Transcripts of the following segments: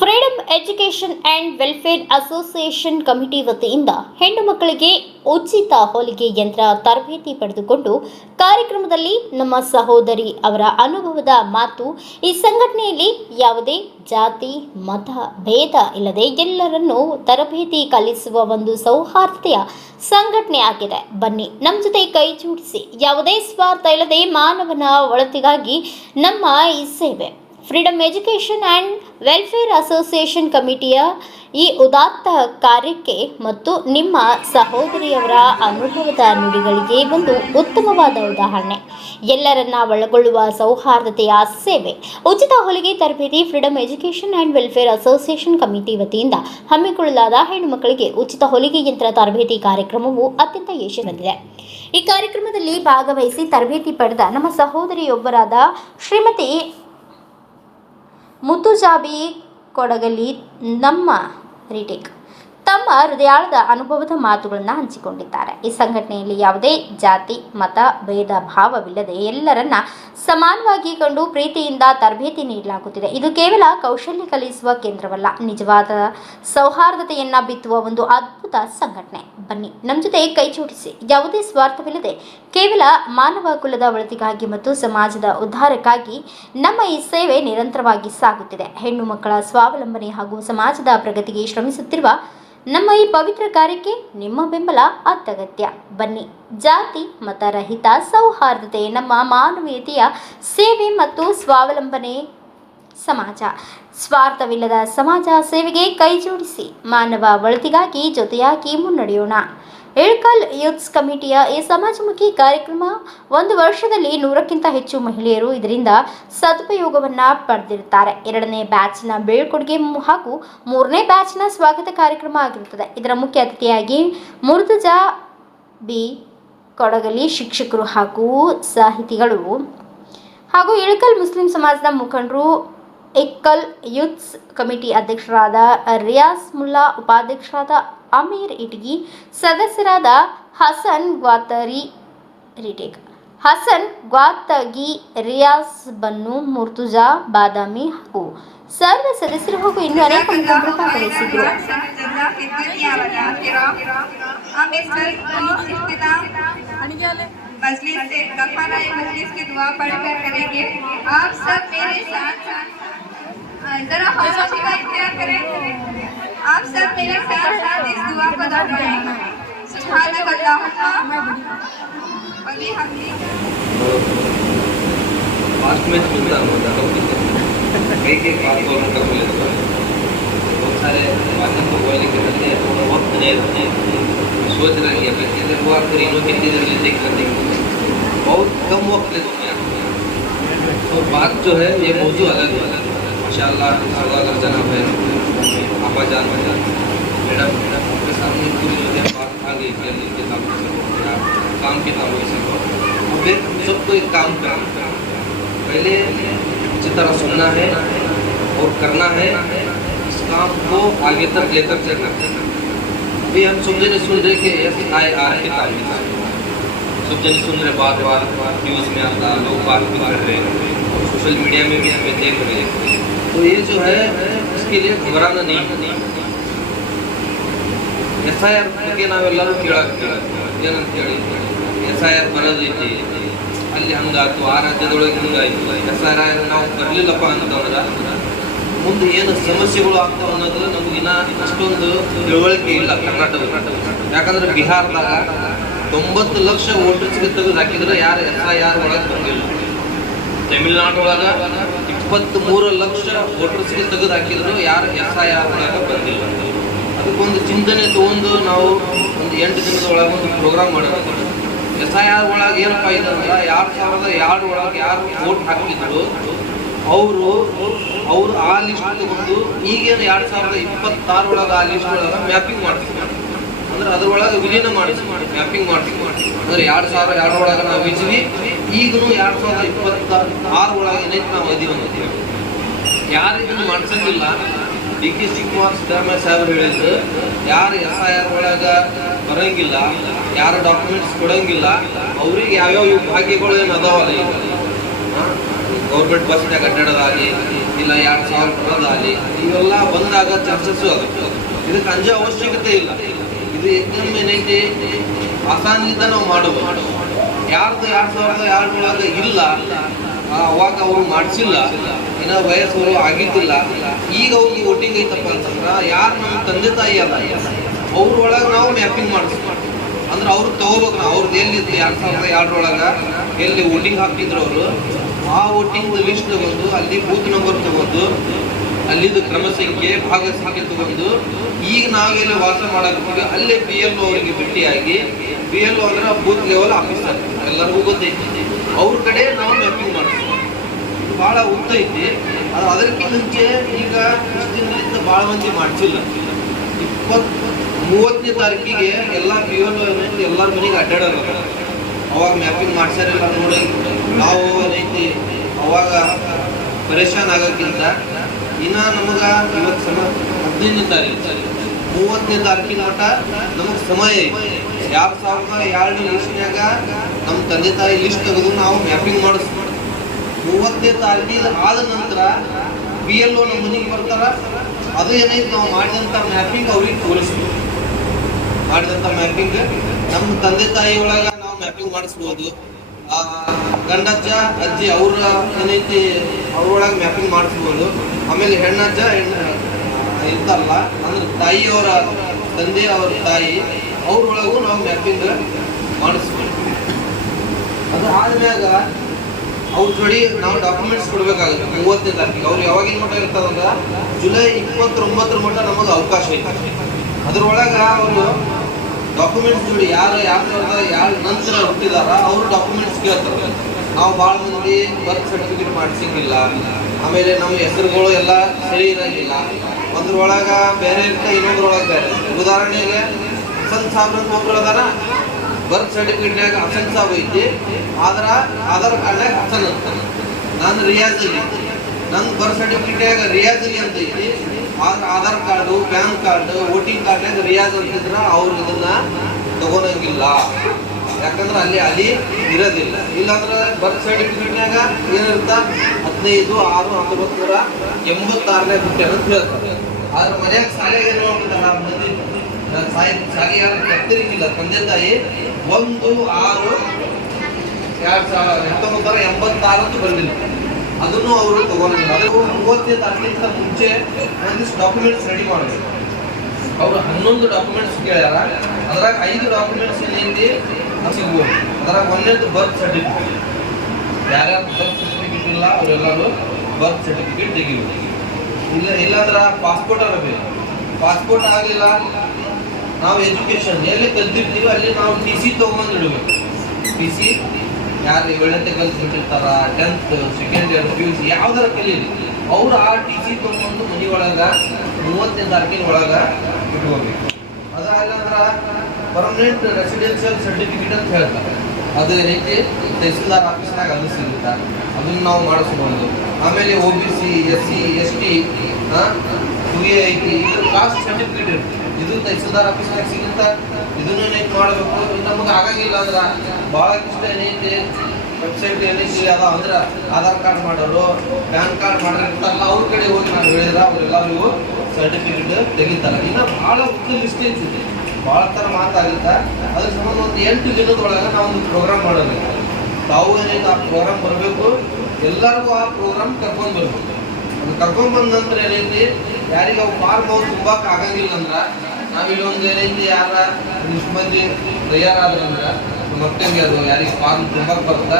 Freedom education and welfare association committee ವತಿಯಿಂದ ಹೆಣ್ಣು ಮಕ್ಕಳಿಗೆ ಉಚಿತ ಹೊಲಿಗೆ ಯಂತ್ರ ತರಬೇತಿ ಪಡೆದುಕೊಂಡು ಕಾರ್ಯಕ್ರಮದಲ್ಲಿ ನಮ್ಮ ಸಹೋದರಿ ಅವರ ಅನುಭವದ ಮಾತು. ಈ ಸಂಘಟನೆಯಲ್ಲಿ ಯಾವುದೇ ಜಾತಿ ಮತ ಭೇದ ಇಲ್ಲದೆ ಎಲ್ಲರನ್ನೂ ತರಬೇತಿ ಕಲಿಸುವ ಒಂದು ಸೌಹಾರ್ದತೆಯ ಸಂಘಟನೆ ಆಗಿದೆ. ಬನ್ನಿ ನಮ್ಮ ಜೊತೆ ಕೈ ಜೋಡಿಸಿ ಯಾವುದೇ ಸ್ವಾರ್ಥ ಇಲ್ಲದೆ ಮಾನವನ ಒಳಿತಿಗಾಗಿ ನಮ್ಮ ಈ ಸೇವೆ. Freedom education and welfare association ಕಮಿಟಿಯ ಈ ಉದಾತ್ತ ಕಾರ್ಯಕ್ಕೆ ಮತ್ತು ನಿಮ್ಮ ಸಹೋದರಿಯವರ ಅನುಭವದ ನುಡಿಗಳಿಗೆ ಒಂದು ಉತ್ತಮವಾದ ಉದಾಹರಣೆ. ಎಲ್ಲರನ್ನ ಒಳಗೊಳ್ಳುವ ಸೌಹಾರ್ದತೆಯ ಸೇವೆ. ಉಚಿತ ಹೊಲಿಗೆ ತರಬೇತಿ. Freedom education and welfare association committee ವತಿಯಿಂದ ಹಮ್ಮಿಕೊಳ್ಳಲಾದ ಹೆಣ್ಣು ಮಕ್ಕಳಿಗೆ ಉಚಿತ ಹೊಲಿಗೆ ಯಂತ್ರ ತರಬೇತಿ ಕಾರ್ಯಕ್ರಮವು ಅತ್ಯಂತ ಯಶಸ್ವಿಯಾಗಿದೆ. ಈ ಕಾರ್ಯಕ್ರಮದಲ್ಲಿ ಭಾಗವಹಿಸಿ ತರಬೇತಿ ಪಡೆದ ನಮ್ಮ ಸಹೋದರಿಯೊಬ್ಬರಾದ ಶ್ರೀಮತಿ ಮುತ್ತುಜಾಬಿ ಕೊಡಗಲಿ ನಮ್ಮ ರಿಟೇಕ್ ತಮ್ಮ ಹೃದಯಾಳದ ಅನುಭವದ ಮಾತುಗಳನ್ನು ಹಂಚಿಕೊಂಡಿದ್ದಾರೆ. ಈ ಸಂಘಟನೆಯಲ್ಲಿ ಯಾವುದೇ ಜಾತಿ ಮತ ಭೇದ ಭಾವವಿಲ್ಲದೆ ಎಲ್ಲರನ್ನ ಸಮಾನವಾಗಿ ಕಂಡು ಪ್ರೀತಿಯಿಂದ ತರಬೇತಿ ನೀಡಲಾಗುತ್ತಿದೆ. ಇದು ಕೇವಲ ಕೌಶಲ್ಯ ಕಲಿಸುವ ಕೇಂದ್ರವಲ್ಲ, ನಿಜವಾದ ಸೌಹಾರ್ದತೆಯನ್ನು ಬಿತ್ತುವ ಒಂದು ಅದ್ಭುತ ಸಂಘಟನೆ. ಬನ್ನಿ ನಮ್ಮ ಜೊತೆ ಕೈ ಜೋಡಿಸಿ ಯಾವುದೇ ಸ್ವಾರ್ಥವಿಲ್ಲದೆ ಕೇವಲ ಮಾನವ ಕುಲದ ಒಳಿತಿಗಾಗಿ ಮತ್ತು ಸಮಾಜದ ಉದ್ಧಾರಕ್ಕಾಗಿ ನಮ್ಮ ಈ ಸೇವೆ ನಿರಂತರವಾಗಿ ಸಾಗುತ್ತಿದೆ. ಹೆಣ್ಣು ಮಕ್ಕಳ ಸ್ವಾವಲಂಬನೆ ಹಾಗೂ ಸಮಾಜದ ಪ್ರಗತಿಗೆ ಶ್ರಮಿಸುತ್ತಿರುವ ನಮ್ಮ ಈ ಪವಿತ್ರ ಕಾರ್ಯಕ್ಕೆ ನಿಮ್ಮ ಬೆಂಬಲ ಅತ್ಯಗತ್ಯ. ಬನ್ನಿ, ಜಾತಿ ಮತರಹಿತ ಸೌಹಾರ್ದತೆ ನಮ್ಮ ಮಾನವೀಯತೆಯ ಸೇವೆ ಮತ್ತು ಸ್ವಾವಲಂಬನೆ ಸಮಾಜ, ಸ್ವಾರ್ಥವಿಲ್ಲದ ಸಮಾಜ ಸೇವೆಗೆ ಕೈ ಜೋಡಿಸಿ ಮಾನವ ಒಳಿತಿಗಾಗಿ ಜೊತೆಯಾಗಿ ಮುನ್ನಡೆಯೋಣ. ಇಳಕಲ್ ಯೂತ್ಸ್ ಕಮಿಟಿಯ ಈ ಸಮಾಜಮುಖಿ ಕಾರ್ಯಕ್ರಮ ಒಂದು ವರ್ಷದಲ್ಲಿ 100ಕ್ಕಿಂತ ಹೆಚ್ಚು ಮಹಿಳೆಯರು ಇದರಿಂದ ಸದುಪಯೋಗವನ್ನು ಪಡೆದಿರುತ್ತಾರೆ. 2ನೇ ಬ್ಯಾಚ್ನ ಬೀಳ್ಕೊಡುಗೆ ಹಾಗೂ 3ನೇ ಬ್ಯಾಚ್ನ ಸ್ವಾಗತ ಕಾರ್ಯಕ್ರಮ ಆಗಿರುತ್ತದೆ. ಇದರ ಮುಖ್ಯ ಅತಿಥಿಯಾಗಿ ಮುರ್ತುಜಾ ಬಿ ಕೊಡಗಲಿ ಶಿಕ್ಷಕರು ಹಾಗೂ ಸಾಹಿತಿಗಳು ಹಾಗೂ ಇಳಕಲ್ ಮುಸ್ಲಿಂ ಸಮಾಜದ ಮುಖಂಡರು, ಇಳಕಲ್ ಯೂತ್ಸ್ ಕಮಿಟಿ ಅಧ್ಯಕ್ಷರಾದ ರಿಯಾಸ್ ಮುಲ್ಲಾ, ಉಪಾಧ್ಯಕ್ಷರಾದ ಅಮೀರ್ ಇಟಗಿ, ಸದಸ್ಯರಾದ ಹಸನ್ ಗ್ವಾತಗಿ, ರಿಯಾಸ್ ಬನ್ನು, ಮುರ್ತುಜಾ ಬಾದಾಮಿ ಹಾಗೂ ಸರ್ವ ಸದಸ್ಯರು ಹಾಗೂ ಇನ್ನೂ ಅನೇಕ ಮುಖಂಡರು ಭಾಗವಹಿಸಿದ್ದರು. मजलिस से गफारा मजलिस की दुआ पढ़कर करेंगे। आप सब मेरे साथ जरा खामोशी का इख्तियार करें। आप सब मेरे साथ साथ इस दुआ को दोहराएं। सुभानक अल्लाहुम्मा वली हमदी। पास्ट में चलता होता है कई बात को कर लेते हैं। बहुत सारे बातें तो बोलने के रहते हैं, थोड़ा वक्त नहीं रहते हैं, सोच रहे हैं कि हुआ करीनों के लिए देख करने बहुत कम वक्त लेते हैं। तो बात जो है ये मौजू अलग है। माशाअल्लाह अल्लाह जनाब है आपा जान मैडम आपके सामने पूरी जो है बात आ गई के काम के नाम से फिर सबको एक काम करना, पहले अच्छी तरह सुनना है और करना है, इस काम को आगे तक लेकर चलना। भी हम सुन रहे कि SIR के काम सब जन सुन रहे, बार बार न्यूज़ में आता, लोग बात भी कर रहे हैं, सोशल मीडिया में भी हमें देख रहे हैं। तो ये जो है इसके लिए घबराना नहीं। SIR ಬಗ್ಗೆ ನಾವೆಲ್ಲರೂ ಏನಂತ ಹೇಳಿ SIR ಬರೋದೈತಿ, ಅಲ್ಲಿ ಹಂಗಾಯ್ತು, ಆ ರಾಜ್ಯದೊಳಗೆ ಹಂಗಾಯ್ತು, SIR ನಾವು ಬರಲಿಲ್ಲಪ್ಪ ಅಂತಂದ್ರೆ ಮುಂದೆ ಏನು ಸಮಸ್ಯೆಗಳು ಆಗ್ತಾವೆ ಅನ್ನೋದು ನಮಗಿನ್ನ ಅಷ್ಟೊಂದು ತಿಳುವಳಿಕೆ ಇಲ್ಲ ಕರ್ನಾಟಕದ. ಯಾಕಂದ್ರೆ ಬಿಹಾರದಾಗ 90 ಲಕ್ಷ ವೋಟರ್ಸ್ಗೆ ತೆಗೆದು ಹಾಕಿದ್ರೆ ಯಾರು SIR ಒಳಗೆ ಬಂದಿಲ್ಲ. ತಮಿಳುನಾಡು ಒಳಗೆ 23 ಲಕ್ಷ ವೋಟರ್ಸ್ಗೆ ತೆಗೆದು ಹಾಕಿದ್ರು ಯಾರು SIR ಒಳಗೆ ಬಂದಿಲ್ಲ. ಅದಕ್ಕೊಂದು ಚಿಂತನೆ ತಗೊಂಡು ನಾವು ಒಂದು 8 ದಿನದ ಒಳಗೆ ಒಂದು ಪ್ರೋಗ್ರಾಮ್ ಮಾಡೋಣ. SIR ಒಳಗೆ ಏನಪ್ಪ ಇದೆ ಅಂದ್ರೆ 2002 ಒಳಗೆ ಯಾರು ವೋಟ್ ಹಾಕಿದ್ರು ಅವರು ಆ ಲಿಸ್ಟ್ ತಗೊಂಡು ಈಗೇನು 2026 ಒಳಗೆ ಆ ಲಿಸ್ಟ್ ಒಳಗೆ ಮ್ಯಾಪಿಂಗ್ ಮಾಡ್ತೀವಿ. ಅಂದ್ರೆ ಅದ್ರೊಳಗೆ ವಿಲೀನ ಮಾಡಿಸಿ ಮ್ಯಾಪಿಂಗ್ ಮಾಡ್ತೀವಿ. ಅಂದ್ರೆ 2002 ಒಳಗೆ ನಾವು ಇದ್ವಿ, ಈಗಲೂ 2026 ಒಳಗೆ ಏನೈತೆ ನಾವು ಇದೀವಿ ಅನ್ನೋದು. ಯಾರು ಇದನ್ನು ಮಾಡ್ಸಂಗಿಲ್ಲ. DK ಶಿವಕುಮಾರ್ ಸಿದ್ದರಾಮಯ್ಯ ಸಾಹೇಬರು ಹೇಳಿದ್ರು, ಯಾರು SIR ಒಳಗೆ ಬರಂಗಿಲ್ಲ, ಯಾರು ಡಾಕ್ಯುಮೆಂಟ್ಸ್ ಕೊಡಂಗಿಲ್ಲ, ಅವ್ರಿಗೆ ಯಾವ್ಯಾವ ಭಾಗ್ಯಗಳು ಏನು ಅದಾವಲ್ಲ, ಗೌರ್ಮೆಂಟ್ ಬಸ್ನಾಗ ಅಡ್ಡಾಡೋದಾಗಲಿ, ಇಲ್ಲ 2000 ಬರೋದಾಗಲಿ ಇವೆಲ್ಲ ಬಂದಾಗ ಚಾನ್ಸಸ್ಸು ಆಗುತ್ತೆ. ಇದಕ್ಕೆ ಅಂಜೋ ಅವಶ್ಯಕತೆ ಇಲ್ಲ. ಇದು ಏಕದಮ್ ಏನೈತಿ ಆಸಾನಿಂದ ನಾವು ಮಾಡಬಹುದು. ಯಾರ್ದು 2002 ಇಲ್ಲ ಅವಾಗ ಅವರು ಮಾಡಿಸಿಲ್ಲ, ಇನ್ನು ವಯಸ್ಸವರು ಆಗಿದ್ದಿಲ್ಲ, ಈಗ ಅವ್ರಿಗೆ ವೋಟಿಂಗ್ ಐತಪ್ಪ ಅಂತಂದ್ರೆ ಯಾರು ನಮ್ಮ ತಂದೆ ತಾಯಿ ಅಲ್ಲ ಅವ್ರೊಳಗೆ ನಾವು ಮ್ಯಾಪಿಂಗ್ ಮಾಡಿಸ್ತೀವಿ. ಅಂದ್ರೆ ಅವ್ರು ತಗೋಬೇಕು. ನಾವು ಅವ್ರದ್ದು ಎಲ್ಲಿತ್ತು 2002 ಎಲ್ಲಿ ವೋಟಿಂಗ್ ಹಾಕಿದ್ರು ಅವರು, ಆ ವೋಟಿಂಗ್ ಲಿಸ್ಟ್ ತಗೊಂಡು ಅಲ್ಲಿ ಬೂತ್ ನಂಬರ್ ತಗೊಂಡು ಅಲ್ಲಿದ್ದು ಕ್ರಮ ಸಂಖ್ಯೆ ಭಾಗ ಸಂಖ್ಯೆ ತಗೊಂಡು ಈಗ ನಾವೆಲ್ಲಿ ವಾಸ ಮಾಡಕ್ಕೆ ಅಲ್ಲೇ BLO ಅವರಿಗೆ ಭೇಟಿಯಾಗಿ, BLO ಅಂದ್ರೆ ಬೂತ್ ಲೆವೆಲ್ ಆಫೀಸರ್ ಎಲ್ಲರಿಗೂ ಗೊತ್ತೈತಿ, ಅವ್ರ ಕಡೆ ನಾವು ಮ್ಯಾಪಿಂಗ್ ಮಾಡ್ತೀವಿ. ಭಾಳ ಉದ್ದ ಐತಿ. ಅದು ಅದಕ್ಕಿಂತ ಮುಂಚೆ ಈಗ ಇಷ್ಟು ದಿನದಿಂದ ಭಾಳ ಮಂದಿ ಮಾಡಿಸಿಲ್ಲ. 30ನೇ ತಾರೀಕಿಗೆ ಎಲ್ಲ BLO ಎಲ್ಲರ ಮನೆಗೆ ಅಡ್ಡಾಡೋದು. ಅವಾಗ ಮ್ಯಾಪಿಂಗ್ ಮಾಡ್ಸ್ಯಾರಿಲ್ಲ ನೋಡಿ. ನಾವು ಏನೈತಿ ಅವಾಗ ಪರೇಶಾನ್ ಆಗೋಕ್ಕಿಂತ ಇನ್ನು ನಮಗೆ ಇವತ್ತು 15ನೇ ತಾರೀಕು 30ನೇ ತಾರೀಕಿನ ಮಟ್ಟ ನಮಗೆ ಸಮಯ ಐತಿ. 2002 ಲಿಸ್ಟ್ನಾಗ ನಮ್ಮ ತಂದೆ ತಾಯಿ ಲಿಸ್ಟ್ ತೆಗೆದು ನಾವು ಮ್ಯಾಪಿಂಗ್ ಮಾಡಿಸ್ತೀವಿ. 30ನೇ ತಾರೀಕಿಗೆ ಆದ ನಂತರ BLO ನಮ್ಮ ಮನೆಗೆ ಬರ್ತಾರ. ಅದು ಏನೈತಿ ನಾವು ಮಾಡಿದಂಥ ಮ್ಯಾಪಿಂಗ್ ಅವ್ರಿಗೆ ತೋರಿಸ್ತೀವಿ. ಮಾಡಿದಂಥ ಮ್ಯಾಪಿಂಗ್ ನಮ್ಮ ತಂದೆ ತಾಯಿ ಒಳಗೆ ನಾವು ಮ್ಯಾಪಿಂಗ್ ಮಾಡಿಸ್ಬೋದು. ಗಂಡಜ್ಜ ಅಜ್ಜಿ ಅವ್ರ ಏನೈತಿ ಅವ್ರೊಳಗೆ ಮ್ಯಾಪಿಂಗ್ ಮಾಡಿಸ್ಬೋದು. ಆಮೇಲೆ ಹೆಣ್ಣಜ್ಜ ಇರ್ತಾರಲ್ಲ ಅಂದ್ರೆ ತಾಯಿಯವರ ತಂದೆ ಅವ್ರ ತಾಯಿ ಅವ್ರೊಳಗೂ ನಾವು ಮ್ಯಾಪಿಂಗ್ ಮಾಡಿಸ್ಬೋದು. ಅದು ಆದ್ಮ್ಯಾಗ ಅವ್ರ ಜೋಡಿ ನಾವು ಡಾಕ್ಯುಮೆಂಟ್ಸ್ ಕೊಡ್ಬೇಕಾಗುತ್ತೆ. 30ನೇ ತಾರೀಕಿಗೆ ಅವ್ರು ಯಾವಾಗಿನ ಮಟ್ಟ ಇರ್ತದಂದ್ರೆ ಜುಲೈ 29 ಮಟ್ಟ ನಮಗೆ ಅವಕಾಶ ಐತೆ. ಅದ್ರೊಳಗೆ ಅವರು ಡಾಕ್ಯುಮೆಂಟ್ಸ್ ಜೋಡಿ ಯಾರು ನಂತರ ಹುಟ್ಟಿದಾರ ಅವ್ರ ಡಾಕ್ಯುಮೆಂಟ್ಸ್ ಕೇಳ್ತಾರೆ. ನಾವು ಭಾಳ ಮಂದಿ ಬರ್ತ್ ಸರ್ಟಿಫಿಕೇಟ್ ಮಾಡಿಸಂಗಿಲ್ಲ, ಆಮೇಲೆ ನಮ್ಮ ಹೆಸರುಗಳು ಎಲ್ಲ ಸರಿ ಇರಂಗಿಲ್ಲ. ಒಂದ್ರೊಳಗೆ ಬೇರೆ ಇರ್ತಾ ಇನ್ನೊಂದ್ರೊಳಗೆ ಬೇರೆ. ಉದಾಹರಣೆಗೆ ಹಸನ್ ಸಾಬ್ ಅಂತ ಒಬ್ರು ಅದಾರ, ಬರ್ತ್ ಸರ್ಟಿಫಿಕೇಟ್ನಾಗ ಹಸನ್ ಸಾಬ್ ಐತಿ, ಆದ್ರೆ ಆಧಾರ್ ಕಾರ್ಡ್ನಾಗ ಹಸನ್ ಅಂತ. ನಾನು ರಿಯಾಜ್ ಅಲಿ, ನನ್ನ ಬರ್ತ್ ಸರ್ಟಿಫಿಕೇಟ್ನಾಗ ರಿಯಾಜ್ ಅಲಿ ಅಂತ ಐತಿ, ಆದ್ರೆ Aadhaar card PAN card voting ಕಾರ್ಡ್ನಾಗ ರಿಯಾಜ್ ಅಂತಿದ್ರೆ ಅವ್ರು ಇದನ್ನ ತಗೊಳಂಗಿಲ್ಲ. ಯಾಕಂದ್ರೆ ಅಲ್ಲಿ ಇರೋದಿಲ್ಲ. ಇಲ್ಲಾಂದ್ರೆ ಬರ್ತ್ ಸರ್ಟಿಫಿಕೇಟ್ನಾಗ ಏನಿರ್ತ 15/6/1986 ಹುಟ್ಟ್ಯಾರ ಅಂತ ಹೇಳ್ತಾರೆ. ಆದ್ರೆ ಮನ್ಯಾಗ ಶಾಲೆಗೆ ಏನು ಮಾಡ್ಬಿಟ್ಟಾರ ಮಂದಿ ಶಾಲೆ ಯಾರು ಕತ್ತಿರಿಗಿಲ್ಲ. ತಂದೆ ತಾಯಿ 1/6/1986 ಅಂತ ಬಂದಿಲ್ಲ. ಅದನ್ನು ಅವರು ತಗೊಂಡಿಲ್ಲ. ಅದು 30ನೇ ತಾರೀಕಿಂತ ಮುಂಚೆ ಒಂದಿಷ್ಟು ಡಾಕ್ಯುಮೆಂಟ್ಸ್ ರೆಡಿ ಮಾಡಬೇಕು. ಅವರು 11 ಡಾಕ್ಯುಮೆಂಟ್ಸ್ ಕೇಳ್ಯಾರ. ಅದ್ರಾಗ 5 ಡಾಕ್ಯುಮೆಂಟ್ಸ್ ಏನೈತಿ ಸಿಗ್ಬೋದು. ಅದ್ರಾಗ 1ನೇದು ಬರ್ತ್ ಸರ್ಟಿಫಿಕೇಟ್. ಯಾರ್ಯಾರು ಬರ್ತ್ ಸರ್ಟಿಫಿಕೇಟ್ ಇಲ್ಲ ಅವರೆಲ್ಲರೂ ಬರ್ತ್ ಸರ್ಟಿಫಿಕೇಟ್ ತೆಗಿಬೇಕು. ಇಲ್ಲಾಂದ್ರೆ ಪಾಸ್ಪೋರ್ಟ್ ಆಗಬೇಕು. ಪಾಸ್ಪೋರ್ಟ್ ಆಗಲಿಲ್ಲ ನಾವು ಎಜುಕೇಶನ್ ಎಲ್ಲಿ ಕಲ್ತಿರ್ತೀವಿ ಅಲ್ಲಿ ನಾವು TC ತೊಗೊಂಡು ಇಡಬೇಕು. TC ಯಾರು 7ನೇ ಕಲ್ತ್ಬಿಟ್ಟಿರ್ತಾರ, 10th ಸೆಕೆಂಡ್ ಇಯರ್ PUC ಯಾವ್ದಾರ ಕಲೀಲಿ, ಅವ್ರು ಆ TC ತೊಗೊಂಡು ಮನೆ ಒಳಗೆ 30ನೇ ತಾರೀಕಿನ ಒಳಗೆ ಇಟ್ಕೋಬೇಕು. ಅದಾಗಂದ್ರೆ ಪರ್ಮನೆಂಟ್ ರೆಸಿಡೆನ್ಷಿಯಲ್ ಸರ್ಟಿಫಿಕೇಟ್ ಅಂತ ಹೇಳ್ತಾರೆ. ಅದು ಏನೈತಿ ತಹಸೀಲ್ದಾರ್ ಆಫೀಸ್ನಾಗ ಅದು ಸಿಗುತ್ತೆ, ಅದನ್ನು ನಾವು ಮಾಡಿಸ್ಬೋದು. ಆಮೇಲೆ OBC SC ST VIP ಇದ್ರ ಕಾಸ್ಟ್ ಸರ್ಟಿಫಿಕೇಟ್ ಇರುತ್ತೆ. ಇದು ತಹಸೀಲ್ದಾರ್ ಆಫೀಸ್ನಾಗ ಸಿಗುತ್ತೆ. ಇದನ್ನು ಏನೈತಿ ಮಾಡಬೇಕು. ನಮಗೆ ಆಗಂಗಿಲ್ಲ ಅಂದ್ರೆ ಭಾಳ ಇಷ್ಟ ಏನೈತಿ ವೆಬ್ಸೈಟ್ ಏನೈತಿ ಅದ ಅಂದ್ರೆ ಆಧಾರ್ ಕಾರ್ಡ್ ಮಾಡೋರು ಪ್ಯಾನ್ ಕಾರ್ಡ್ ಮಾಡಿರ್ತಾರಲ್ಲ ಅವ್ರ ಕಡೆ ಹೋಗಿ ನಾವು ಹೇಳಿದ್ರೆ ಅವರೆಲ್ಲರಿಗೂ ಸರ್ಟಿಫಿಕೇಟ್ ತೆಗಿತಾರೆ. ಇನ್ನು ಭಾಳ ಉದ್ದ ಲಿಸ್ಟ್ ಐತಿ, ಭಾಳ ಥರ ಮಾತಾಗುತ್ತೆ. ಅದ್ರ ಸಂಬಂಧ ಒಂದು 8 ದಿನದೊಳಗೆ ನಾವು ಒಂದು ಪ್ರೋಗ್ರಾಮ್ ಮಾಡಬೇಕು. ತಾವು ಏನೈತೆ ಆ ಪ್ರೋಗ್ರಾಮ್ ಬರಬೇಕು, ಎಲ್ಲರಿಗೂ ಆ ಪ್ರೋಗ್ರಾಮ್ ಕರ್ಕೊಂಡು ಬರ್ಬೇಕು. ಅದು ಕರ್ಕೊಂಡು ಬಂದ ನಂತರ ಏನೈತಿ ಯಾರಿಗೆ ಅವು ಫಾರ್ಮ್ ಅವ್ರು ತುಂಬಕ್ಕೆ ಆಗಂಗಿಲ್ಲ ಅಂದ್ರೆ ನಾವಿಲ್ಲೊಂದು ಏನೈತಿ ಯಾರ ಇಷ್ಟು ಮಂದಿ ತಯಾರಾದ್ರಂದ್ರೆ ಮಕ್ಕಳಿಗೆ ಅದು ಯಾರಿಗೆ ಫಾರ್ಮ್ ತುಂಬಕ್ಕೆ ಬರುತ್ತಾ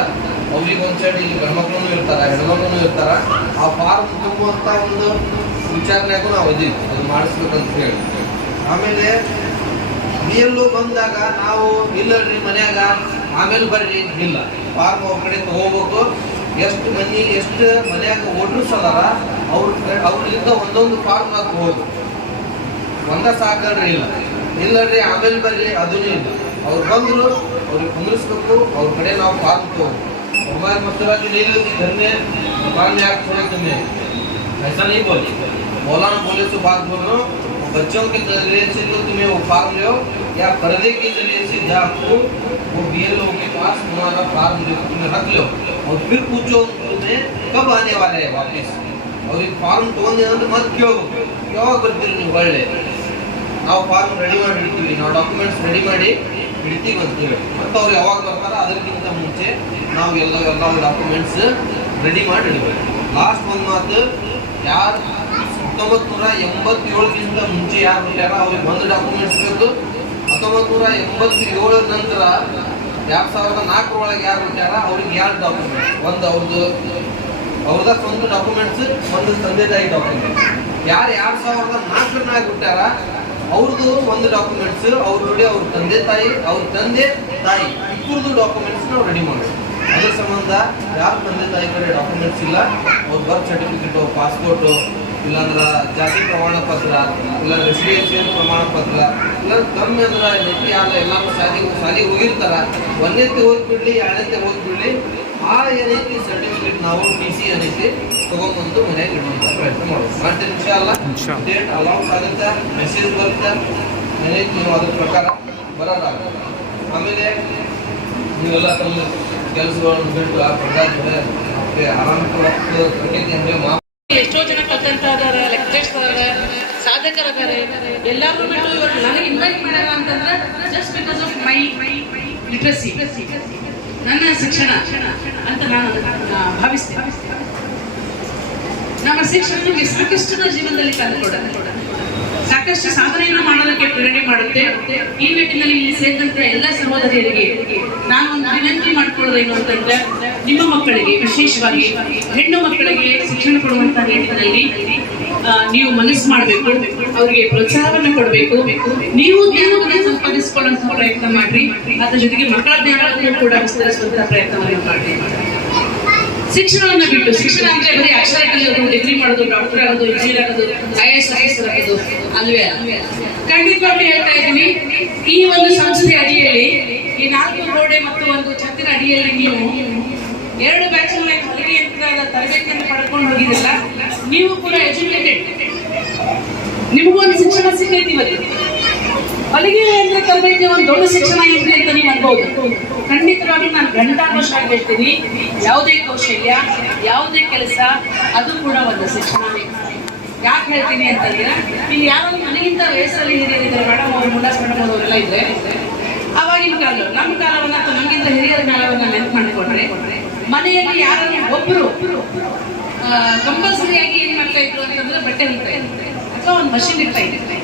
ಅವ್ರಿಗೆ ಒಂದು ಸೈಡ್ ಇಲ್ಲಿ ಗಂಡ್ಮಕ್ಳು ಇರ್ತಾರೆ, ಹೆಣ್ಮಕ್ಳು ಇರ್ತಾರೆ. ಆ ಫಾರ್ಮ್ ತುಂಬುವಂಥ ಒಂದು ವಿಚಾರಣೆಗೂ ನಾವು ಇದೀವಿ, ಅದು ಮಾಡಿಸ್ಬೇಕಂತ ಹೇಳಿ. ಆಮೇಲೆ BLO ಬಂದಾಗ ನಾವು ಇಲ್ಲರಿ ಮನ್ಯಾಗ ಆಮೇಲೆ ಬರ್ರಿ ಇಲ್ಲ, ಫಾರ್ಮ್ ಅವ್ರ ಕಡೆ ತಗೋಬೇಕು. ಎಷ್ಟು ಮಂದಿ ಎಷ್ಟು ಮನ್ಯಾಗ ವೋಟರ್ಸ್ ಅದಾರ ಅವ್ರಿಂದ ಒಂದೊಂದು ಫಾರ್ಮ್ ಹಾಕೋದು. ಒಂದ ಸಾಕಲ್ರಿ ಇಲ್ಲರಿ ಆಮೇಲೆ ಬರ್ರಿ ಅದೂ ಇಲ್ಲ. ಅವ್ರು ಬಂದರು ಅವ್ರಿಗೆ ಕುಂದಿರಿಸ್ಬೇಕು, ಅವ್ರ ಕಡೆ ನಾವು ಫಾರ್ಮ್ ತಗೋಬೇಕು. हमारे मसला की नहीं होती घर में दुकान में आप थोड़े तुम्हें ऐसा नहीं बोली मौलाना बोले तो बात बोल रहा हूँ. बच्चों के जरिए से तो तुम्हें वो फार्म लो या पर्दे के जरिए से जाओ वो BLO के पास तुम्हारा फार्म तुम्हें रख लो और फिर पूछो तुम्हें कब आने वाले हैं वापस. ಅವ್ರಿಗೆ ಫಾರ್ಮ್ ತೊಗೊಂಡಿದ್ರೆ ಮತ್ತೆ ಕೇಳ್ಬೇಕು, ಯಾವಾಗ ಬರ್ತೀರಿ ನೀವು ಒಳ್ಳೆ, ನಾವು ಫಾರ್ಮ್ ರೆಡಿ ಮಾಡಿ ಇಡ್ತೀವಿ, ನಾವು ಡಾಕ್ಯುಮೆಂಟ್ಸ್ ರೆಡಿ ಮಾಡಿ ಇಡ್ತೀವಿ ಅಂತೇಳಿ. ಮತ್ತು ಅವ್ರು ಯಾವಾಗ ಬರ್ತಾರ ಅದಕ್ಕಿಂತ ಮುಂಚೆ ನಾವು ಎಲ್ಲ ಡಾಕ್ಯುಮೆಂಟ್ಸ್ ರೆಡಿ ಮಾಡಿ ಇಡಬೇಕು. ಲಾಸ್ಟ್ ಒಂದು ಮಾತು, ಯಾರು 1987ಗಿಂತ ಮುಂಚೆ ಯಾರು ಹುಟ್ಟ್ಯಾರ ಅವ್ರಿಗೆ ಒಂದು ಡಾಕ್ಯುಮೆಂಟ್ಸ್ ಬೇಕು. 1987 ನಂತರ 2004 ಒಳಗೆ ಯಾರು ಹುಟ್ಟ್ಯಾರ ಅವ್ರಿಗೆ 2 ಡಾಕ್ಯುಮೆಂಟ್ಸ್, ಒಂದು ಅವ್ರದ ಸ್ವಂತ ಡಾಕ್ಯುಮೆಂಟ್ಸ್, ಒಂದು ತಂದೆ ತಾಯಿ ಡಾಕ್ಯುಮೆಂಟ್ಸ್. ಯಾರು 2004 ಹುಟ್ಟ್ಯಾರ ಅವ್ರದ್ದು ಒಂದು ಡಾಕ್ಯುಮೆಂಟ್ಸ್, ಅವ್ರ ನೋಡಿ ಅವ್ರ ತಂದೆ ತಾಯಿ ಇಬ್ಬರದು ಡಾಕ್ಯುಮೆಂಟ್ಸ್ ನಾವು ರೆಡಿ ಮಾಡಬೇಕು. ಅದ್ರ ಸಂಬಂಧ ಯಾರು ತಂದೆ ತಾಯಿ ಕಡೆ ಡಾಕ್ಯುಮೆಂಟ್ಸ್ ಇಲ್ಲ, ಅವ್ರ ಬರ್ತ್ ಸರ್ಟಿಫಿಕೇಟು, ಪಾಸ್ಪೋರ್ಟು, ಇಲ್ಲಾಂದ್ರೆ ಜಾತಿ ಪ್ರಮಾಣ ಪತ್ರ, ಇಲ್ಲ ರೆಸಿಡೆನ್ಷಿಯಲ್ ಪ್ರಮಾಣ ಪತ್ರ, ಇಲ್ಲ ಕಮ್ಮಿ ಅಂದ್ರೆ ನೆಟ್ಟಿ ಆದ ಎಲ್ಲರೂ ಶಾಲೆಗೆ ಹೋಗಿರ್ತಾರ, 1ನೇತೆ ಓದ್ಬಿಡ್ಲಿ 2ನೇತೆ ಓದ್ಬಿಡ್ಲಿ, ಆ ಏನೈತಿ ಸರ್ಟಿಫಿಕೇಟ್ ನಾವು TC ಏನೈತಿ ತಗೊಂಡ್ಬಂದು ಮನೆಯಾಗ ಇಡುವಂಥ ಪ್ರಯತ್ನ ಮಾಡ್ತೀನಿ. ಇನ್ಶಾಅಲ್ಲ ಡೇಟ್ ಅಲೌನ್ಸ್ ಆಗುತ್ತೆ, ಮೆಸೇಜ್ ಬರುತ್ತೆ, ಏನೈತಿ ನೀವು ಅದ್ರ ಪ್ರಕಾರ ಬರೋದಾಗುತ್ತೆ. ಆಮೇಲೆ ನೀವೆಲ್ಲ ತಮ್ಮ ಕೆಲಸಗಳನ್ನು ಬಿಟ್ಟು ಆ ಪ್ರಜಾಜ್ಞೆ ಆರಾಮ ಕೊಡೋಕ್ಕೆ ಅಂದರೆ ಎಷ್ಟೋ ಜನ ಕಲ್ತಂತ ಅದಾರ, ಲೆಕ್ಚರ್ಸ್ ಅದಾರ, ಸಾಧಕರದಾರೆ, ಎಲ್ಲರೂ ಬಿಟ್ಟು ಇವತ್ತು ನನಗೆ ಇನ್ವೈಟ್ ಮಾಡ್ಯಾರ ಅಂತಂದ್ರೆ just because of my literacy, ನನ್ನ ಶಿಕ್ಷಣ ಅಂತ ನಾನು ಭಾವಿಸ್ತೇನೆ. ನಮ್ಮ ಶಿಕ್ಷಣ ನಿಮಗೆ ಸಾಕಷ್ಟು ಜೀವನದಲ್ಲಿ ತಂದುಕೊಡುತ್ತೆ, ಸಾಕಷ್ಟು ಸಾಧನೆಯನ್ನು ಮಾಡೋದಕ್ಕೆ ಪ್ರೇರಣೆ ಮಾಡುತ್ತೆ. ಈ ನಿಟ್ಟಿನಲ್ಲಿ ಇಲ್ಲಿ ಸೇರಿದಂತ ಎಲ್ಲ ಸಹೋದರಿಯರಿಗೆ ನಾನು ಒಂದು ವಿನಂತಿ ಮಾಡ್ಕೊಳ್ಳೋದೇನು ಅಂತಂದ್ರೆ, ನಿಮ್ಮ ಮಕ್ಕಳಿಗೆ, ವಿಶೇಷವಾಗಿ ಹೆಣ್ಣು ಮಕ್ಕಳಿಗೆ ಶಿಕ್ಷಣ ಕೊಡುವಂತಹ ನಿಟ್ಟಿನಲ್ಲಿ ನೀವು ಮನಸ್ಸು ಮಾಡಬೇಕು, ಅವರಿಗೆ ಪ್ರೋತ್ಸಾಹವನ್ನು ಕೊಡಬೇಕು. ನೀವು ಜ್ಞಾನವನ್ನು ಸಂಪಾದಿಸಿಕೊಳ್ಳುವಂತಹ ಪ್ರಯತ್ನ ಮಾಡ್ರಿ, ಅದರ ಜೊತೆಗೆ ಮಕ್ಕಳ ಜ್ಞಾನವನ್ನು ಕೂಡ ವಿಸ್ತರಿಸುವಂತಹ ಪ್ರಯತ್ನವನ್ನು ಮಾಡ್ರಿ. ಶಿಕ್ಷಣವನ್ನು ಬಿಟ್ಟು, ಶಿಕ್ಷಣ ಅಂದ್ರೆ ಬರೀ ಅಕ್ಷರ ಕಲಿಯೋದು, ಡಿಗ್ರಿ ಮಾಡೋದು, ಡಾಕ್ಟರ್ ಆಗೋದು, ಇಂಜಿನಿಯರ್ ಆಗೋದು, IAS ಆಫೀಸರ್ ಆಗೋದು ಅಲ್ವೇ ಅಲ್ಲ. ಖಂಡಿತವಾಗಿ ಹೇಳ್ತಾ ಇದ್ದೀನಿ, ಈ ಒಂದು ಸಂಸ್ಥೆ ಅಡಿಯಲ್ಲಿ, ಈ 4 ಗೋಡೆ ಮತ್ತು ಒಂದು ಛತ್ತಿನ ಅಡಿಯಲ್ಲಿ ನೀವು 2 ಬ್ಯಾಚ್ ಹೊಲಿಗೆ ಯಂತ್ರದ ತರಬೇತಿಯನ್ನು ಪಡ್ಕೊಂಡು ಹೋಗಿದಿಲ್ಲ, ನೀವು ಕೂಡ ಎಜುಕೇಟೆಡ್, ನಿಮಗೂ ಒಂದು ಶಿಕ್ಷಣ ಸಿಕ್ಕೈತಿ. ಹೊಲಿಗೆ ಯಂತ್ರ ತರಬೇತಿ ಒಂದು ದೊಡ್ಡ ಶಿಕ್ಷಣ ಇದೆ ಅಂತ ನೀವು ಅನ್ಬೋದು. ಖಂಡಿತವಾಗಿ ನಾನು ಗಂಟಾಘೋಷ ಹೇಳ್ತೀನಿ, ಯಾವುದೇ ಕೌಶಲ್ಯ, ಯಾವುದೇ ಕೆಲಸ, ಅದು ಕೂಡ ಒಂದು ಶಿಕ್ಷಣನೇ. ಯಾಕೆ ಹೇಳ್ತೀನಿ ಅಂತಂದ್ರೆ, ಇಲ್ಲಿ ಯಾರು ನನಗಿಂತ ವಯಸ್ಸಲ್ಲಿ ಹಿರಿಯರಿದ್ದಾರೆ, ಮೇಡಮ್ ಅವರು, ಮುಲ್ಲಾಸ್ ಮೇಡಮ್ ಅವರೆಲ್ಲ ಇದ್ರೆ, ಅವಾಗಿನ ಕಾಲ, ನಮ್ಮ ಕಾಲವನ್ನ ಅಥವಾ ನಮಗಿಂತ ಹಿರಿಯರ ಕಾಲವನ್ನ ನೆನಪು ಮಾಡಿಕೊಂಡ್ರೆ, ಮನೆಯಲ್ಲಿ ಯಾರನ್ನ ಒಬ್ರು ಕಂಪಲ್ಸರಿಯಾಗಿ ಏನ್ ಮಾಡ್ತಾ ಇದ್ರು ಅಂತಂದ್ರೆ ಬಟ್ಟೆ ಹೊಲಿತಾ ಇದ್ರು ಅಥವಾ ಒಂದು ಮಷಿನ್ ಇರ್ತಾ ಇತ್ತು.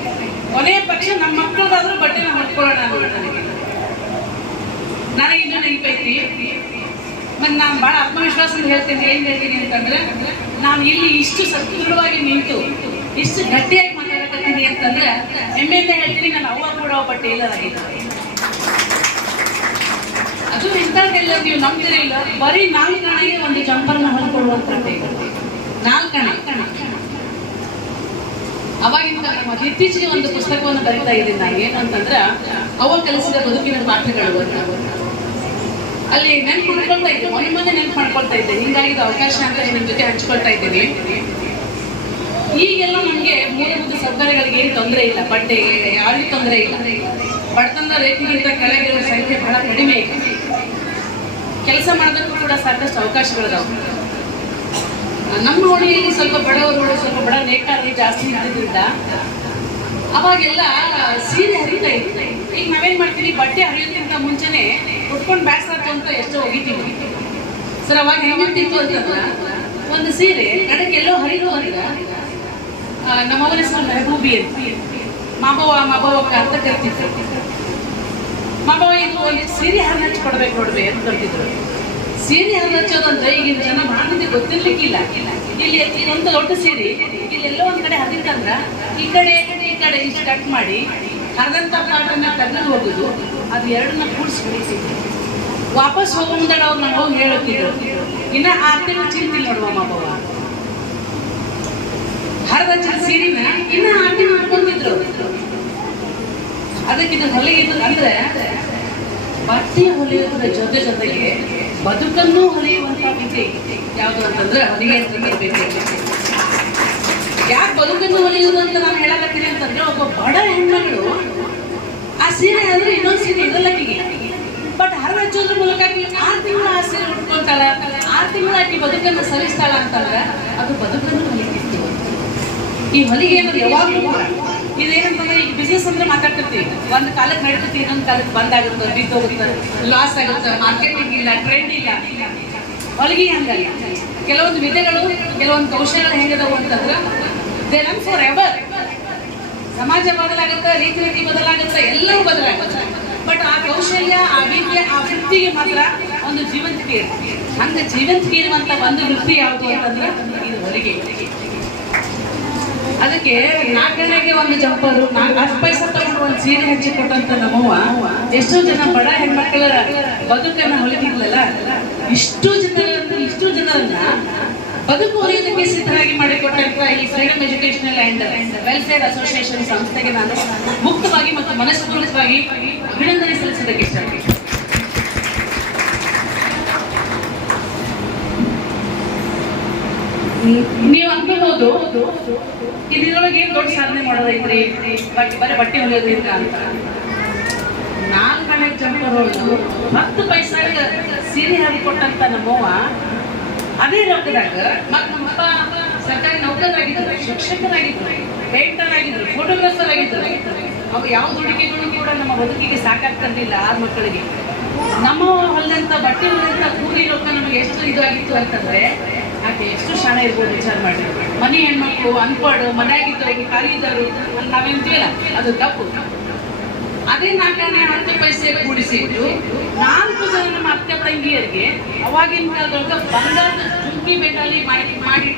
ಕೊನೆಯ ಪಕ್ಷ ನಮ್ಮ ಮಕ್ಕಳದಾದ್ರೂ ಬಟ್ಟೆನ ಹೊಲ್ಕೊಳ್ಳೋಣ ನನಗೆ ಇನ್ನೂ ನೆನಪೈತಿ. ಮತ್ತೆ ನಾನು ಬಹಳ ಆತ್ಮವಿಶ್ವಾಸದಿಂದ ಹೇಳ್ತೇನೆ, ಏನ್ ಹೇಳ್ತೀನಿ ಅಂತಂದ್ರೆ, ನಾನು ಇಲ್ಲಿ ಇಷ್ಟು ಸದೃಢವಾಗಿ ನಿಂತು ಇಷ್ಟು ಗಟ್ಟಿಯಾಗಿ ಮಾತಾಡಕತ್ತೀನಿ ಅಂತಂದ್ರೆ ಹೆಮ್ಮೆಯಿಂದ ಹೇಳ್ತೀನಿ, ನಾನು ಅವ್ವ ಕೂಡ ಒಬ್ಬ ಟೇಲರ್ ಆಗಿದ್ದೆ. ಅದು ಇಂಥದ್ದೆಲ್ಲ ನೀವು ನಂಬ್ತಿರಲಿಲ್ಲ, ಬರೀ 4 ಅಣೆಗೆ ಒಂದು ಜಂಪರ್ನ ಹೊಲ್ಕೊಳ್ಳುವಂತ ಟೇಲರ್, 4 ಅಣೆ. ಅವಾಗಿಂದ ಮತ್ತೆ ಇತ್ತೀಚೆಗೆ ಒಂದು ಪುಸ್ತಕವನ್ನು ಬರೀತಾ ಇದ್ದೀನಿ ನಾನು, ಏನಂತಂದ್ರೆ ಅವ ಕಲಿಸಿದ ಬದುಕಿನ ಪಾಠಗಳು ಅಂತ. ಅಲ್ಲಿ ನೆನ್ಪು ಮಾಡ್ಕೊಳ್ತಾ ಇದ್ದೆ, ಮೊನ್ನೆ ನೆನ್ಪು ಮಾಡ್ಕೊಳ್ತಾ ಇದ್ದೆ, ಹಿಂಗಾಗಿದ್ದ ಅವಕಾಶ ಅಂತ ನಿಮ್ಮ ಜೊತೆ ಹಂಚ್ಕೊಳ್ತಾ ಇದ್ದೀನಿ. ಈಗೆಲ್ಲ ನಮಗೆ ಮೂಲಭೂತ ಸೌಕರ್ಯಗಳಿಗೆ ಏನು ತೊಂದರೆ ಇಲ್ಲ, ಬಟ್ಟೆಗೆ ಯಾರಿಗೂ ತೊಂದರೆ ಇಲ್ಲ. ಬಡತನದ ರೇಖೆಗಿಂತ ಕೆಳಗಿರುವ ಸಂಖ್ಯೆ ಬಹಳ ಕಡಿಮೆ ಇದೆ. ಕೆಲಸ ಮಾಡೋದಕ್ಕೂ ಕೂಡ ಸಾಕಷ್ಟು ಅವಕಾಶಗಳಿದಾವೆ. ನಮ್ಮ ಓಣಿಯಲ್ಲಿ ಸ್ವಲ್ಪ ಬಡವರು, ಸ್ವಲ್ಪ ಬಡ ನೇಕಾರರು ಜಾಸ್ತಿ ಇದ್ದಿದ್ದರಿಂದ ಅವಾಗೆಲ್ಲ ಸೀರೆ ಹರಿತಾ ಇತ್ತು. ಈಗ ನಾವೇನ್ ಮಾಡ್ತೀವಿ, ಬಟ್ಟೆ ಹರಿಯೋದಕ್ಕಿಂತ ಮುಂಚೆನೆ ಉಟ್ಕೊಂಡು ಬ್ಯಾಸಾತು ಅಂತ ಎಷ್ಟೋ ಹೋಗಿತೀವಿ ಸರ್. ಅವಾಗ ಹೆಂಗಿರ್ತಿತ್ತು ಅಂತಂದ್ರೆ, ಒಂದು ಸೀರೆ ಕಡೆಗೆ ಎಲ್ಲೋ ಹರಿದು ಅಂದ್ರೆ ನಮ್ಮವರ ಹೆಸರು ಮೆಹಬೂಬಿ ಅಂತ, ಮಾಬವ್ವ ಅಂತ ಕರ್ತಿದ್ರು. ಮಾಬವ್ವ ಇದು ಒಂದು ಸೀರೆ ಹರಿದು ಕೊಡ್ಬೇಕು ನೋಡ್ಬೇಕು ಅಂತ ಕರ್ತಿದ್ರು. ಸೀರೆ ಹರಿದೋದಂದ್ರೆ ಈಗಿನ ಜನ ಮಾಡಿದ್ರೆ ಗೊತ್ತಿರ್ಲಿಕ್ಕಿಲ್ಲ. ಇಲ್ಲಿ ಒಂದು ದೊಡ್ಡ ಸೀರೆ ಇಲ್ಲೆಲ್ಲೋ ಒಂದ್ ಕಡೆ ಹರಿತಂದ್ರ ಈ ಕಡೆ ಇಷ್ಟು ಕಟ್ ಮಾಡಿ ಹರಿದಂತ ಪಾಟನ್ನ ತೆಗೆದು ಹೋಗುದು, ಅದು 2ನ್ನ ಕೂಡಿಸಿ ಬಿಡಿಸಿದ್ರು. ವಾಪಸ್ ಹೋಗೋ ಮುಂದೆ ಅವ್ರು ನಮ್ಗೆ ಹೋಗಿ ಹೇಳುತ್ತಿದ್ರು, ಇನ್ನ 6 ತಿಂಗಳು ಚಿಂತಿಲ್ಲ ನೋಡುವ ಮಾಬವ್ವ. ಹರಿದ ಸೀರೆನ ಇನ್ನ 6 ತಿಂಗಳು ಹಾಕೊಂತಿದ್ರು. ಅದಕ್ಕಿಂತ ಹೊಲಿಗೆ ಅಂದ್ರೆ ಬಟ್ಟೆ ಹೊಲಿಯೋದ್ರ ಜೊತೆಗೆ ಬದುಕನ್ನು ಹೊಲಿಯುವಂತಹ ವಿದ್ಯೆ ಯಾವುದು ಅಂತಂದ್ರೆ ಹೊಲಿಗೆ ಅಂತ ಬೇಕು. ಯಾಕೆ ಬದುಕನ್ನು ಹೊಲಿಯುವುದು ಅಂತ ನಾನು ಹೇಳಕತ್ತೀನಿ ಅಂತಂದ್ರೆ, ಒಬ್ಬ ಬಡ ಹೆಣ್ಮಗಳು ಆ ಸೀರೆ ಅಂದ್ರೆ ಇನ್ನೊಂದು ಸೀರೆ ಇರಲ್ಲಕ್ಕಿಗೆ, ಬಟ್ ಹರಿದು ಹಚ್ಚೋದ್ರ ಮೂಲಕ 6 ತಿಂಗಳು ಆ ಸೀರೆ ಉಟ್ಕೊಂತಾಳ, 6 6 ತಿಂಗಳು ಆಕಿ ಬದುಕನ್ನು ಸರಿಸ್ತಾಳ ಅಂತಂದ್ರೆ ಅದು ಬದುಕನ್ನು ಹೊಲಿತಿತ್ತು. ಈ ಹೊಲಿಗೆ ಅನ್ನೋದು ಯಾವಾಗಲೂ ಇದೇನಂತಂದ್ರೆ ಈಗ ಬಿಸ್ನೆಸ್ ಅಂದ್ರೆ ಮಾತಾಡ್ತಿರ್ತೀವಿ, ಒಂದು ಕಾಲಕ್ಕೆ ನಡೀತೈತಿ, ಇನ್ನೊಂದು ಕಾಲಕ್ಕೆ ಬಂದ್ ಆಗುತ್ತೆ, ಬಿದ್ದೋಗುತ್ತೆ, ಲಾಸ್ ಆಗುತ್ತೆ, ಮಾರ್ಕೆಟಿಂಗ್ ಇಲ್ಲ, ಟ್ರೆಂಡ್ ಇಲ್ಲ. ಹೊಲಿಗೆ ಹಂಗಲ್ಲ. ಕೆಲವೊಂದು ವಿಧಗಳು, ಕೆಲವೊಂದು ಕೌಶಲ್ಯಗಳು ಹೆಂಗದವು ಅಂತಂದ್ರೆ ದೇ ರನ್ ಫಾರ್ ಎವರ್. ಸಮಾಜ ಬದಲಾಗುತ್ತೆ, ರೀತಿ ಬದಲಾಗುತ್ತೆ, ಎಲ್ಲವೂ ಬದಲಾಗುತ್ತೆ. ಬಟ್ ಆ ಕೌಶಲ್ಯ, ಆ ವಿದ್ಯೆ, ಆ ವೃತ್ತಿಗೆ ಮಾತ್ರ ಒಂದು ಜೀವಂತಿಕೆ ಇರುತ್ತೆ. ಹಂಗೆ ಜೀವಂತಿಕೆ ಇರುವಂತ ಒಂದು ವೃತ್ತಿ ಯಾವುದು ಅಂತಂದ್ರೆ ಇದು ಹೊಲಿಗೆ. ಅದಕ್ಕೆ 4 ಗಂಟೆಗೆ ಒಂದು ಜಂಪರು, 10 ಪೈಸೆ ತಗೊಂಡು ಒಂದು ಸೀರೆ ಹಚ್ಚಿ ಕೊಟ್ಟಂತ ನಮ್ಮವ್ವ ಎಷ್ಟೋ ಜನ ಬಡ ಹೆಣ್ಮಕ್ಳ ಬದುಕನ್ನ ಹೊಲಿತಿದ್ಲಲ್ಲ, ಇಷ್ಟು ಜನರನ್ನ ಬದುಕು ಹೊಲಿಯೋದಕ್ಕೆ ಸಿದ್ಧರಾಗಿ ಮಾಡಿಕೊಟ್ಟಂತ ಈ freedom educational and welfare association ಸಂಸ್ಥೆಗೆ ನಾನು ಮುಕ್ತವಾಗಿ ಮತ್ತು ಮನಸ್ಪೂರ್ವಕವಾಗಿ ಅಭಿನಂದನೆ ಸಲ್ಲಿಸೋದಕ್ಕೆ ಇಷ್ಟಪಡ್ತೀನಿ. ನೀವು ಅನ್ಕೋಬಹುದು ಇದರೊಳಗೆ ಏನ್ ದೊಡ್ಡ ಸಾಧನೆ ಮಾಡೋದೈತ್ರಿ, ಬರೀ ಬಟ್ಟೆ ಹೊಲಿಯೋದ್ರಿಂದ ಅಂತ. 4 ಗಂಟೆಗೆ ಜಂಪರ್ ಹೊಲಿದು 10 ಪೈಸೆಗೆ ಸೀರೆ ಹಾಕಿಕೊಟ್ಟಂತ ನಮ್ಮವ್ವ ಅದೇ ರೊಕ್ಕದಾಗ ಮತ್ ನಮ್ಮಪ್ಪ ಸರ್ಕಾರಿ ನೌಕರರಾಗಿದ್ರು, ಶಿಕ್ಷಕರಾಗಿದ್ರು, ಪೇಂಟರ್ ಆಗಿದ್ರು, ಫೋಟೋಗ್ರಾಫರ್ ಆಗಿದ್ರು. ಅವು ಯಾವ ದುಡಿಕೆಗಳು ಕೂಡ ನಮ್ಮ ಬದುಕಿಗೆ ಸಾಕಾಗ್ತಿರ್ಲಿಲ್ಲ. 6 ಮಕ್ಕಳಿಗೆ ನಮ್ಮ ಹೊಲದಂತ ಬಟ್ಟೆ ಹೊಲದಂತ ಕೂಲಿ ರೊಕ್ಕ ನಮಗೆ ಎಷ್ಟು ಇದಾಗಿತ್ತು ಅಂತಂದ್ರೆ ಆಕೆ ಎಷ್ಟು ಶಾಣೆ ಇರ್ಬೋದು ವಿಚಾರ ಮಾಡಿ. ಮನೆ ಹೆಣ್ಮಕ್ಳು ಅನ್ಪಡು, ಮನೆಯಾಗಿದ್ದವರು, ಖಾಲಿ ಇದ್ದವರು ಅಲ್ಲಿ ನಾವೇಂತೀವಲ್ಲ ಅದು ತಪ್ಪು. ಅದೇ 10 ಪೈಸೆ ಕೂಡಿಸಿಟ್ಟು 4 ಜನ ನಮ್ಮ ಅಕ್ಕ ತಂಗಿಯರಿಗೆ ಅವಾಗಿನ ಕಾಲದೊಳಗೆ ಬಂಗಾರದ ಜುಂಕಿ ಬೆಂಡಲ್ಲಿ ಮಾಡಿ